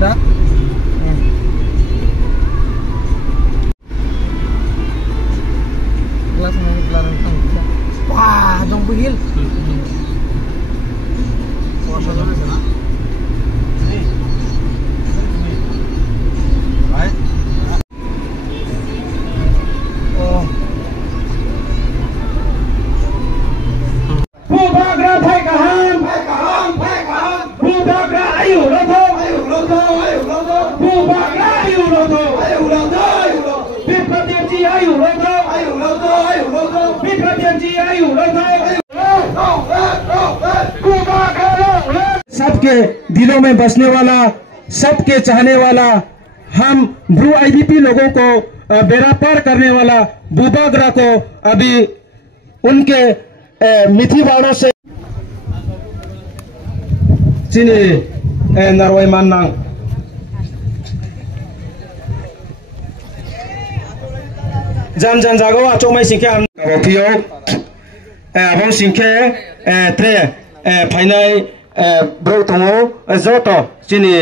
dah. Kelas main gelaran tangga. Wah, dong begil. Puasa dulu sana. Nih. Baik. Oh. Bubagra thay cả ham. Bubagra ayu loto. Bubagra ayu loto. Bipratianji ayu loto. Bipratianji ayu loto. सबके दिलों में बसने वाला, सबके चाहने वाला, हम Bru IDP लोगों को बेड़ा पार करने वाला बुबाग्रा को अभी उनके मिठी वालों से चीनी नरवाई मानना जान जागो आचो में सिंखे हम कॉफियो हम सिंखे त्रे फाइनल ब्रो तंगो जोतो चीनी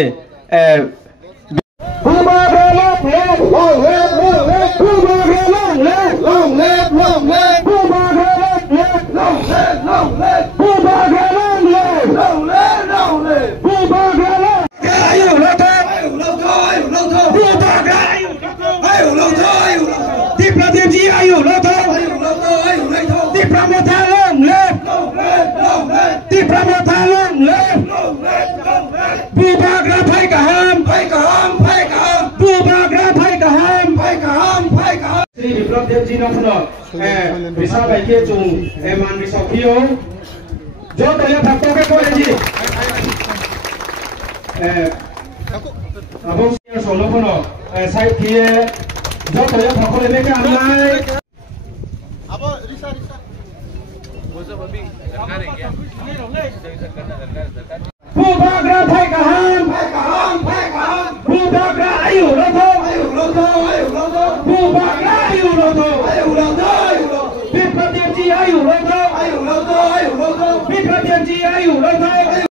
देव जी नफनो विसा बाइके जुं मान विसाखियो जो तया भक्तों के कोई जी अब सिया सोलो फनो साइड किए जो तया भक्तों लेने के आमलाय अब रिसा वो सब अभी सरकार है क्या बुबाग्रा भाई कहां बुबाग्रा आयु लोगो बुबाग्रा आयु लोगो Bipratianji ayu loto. Bipratianji ayu loto.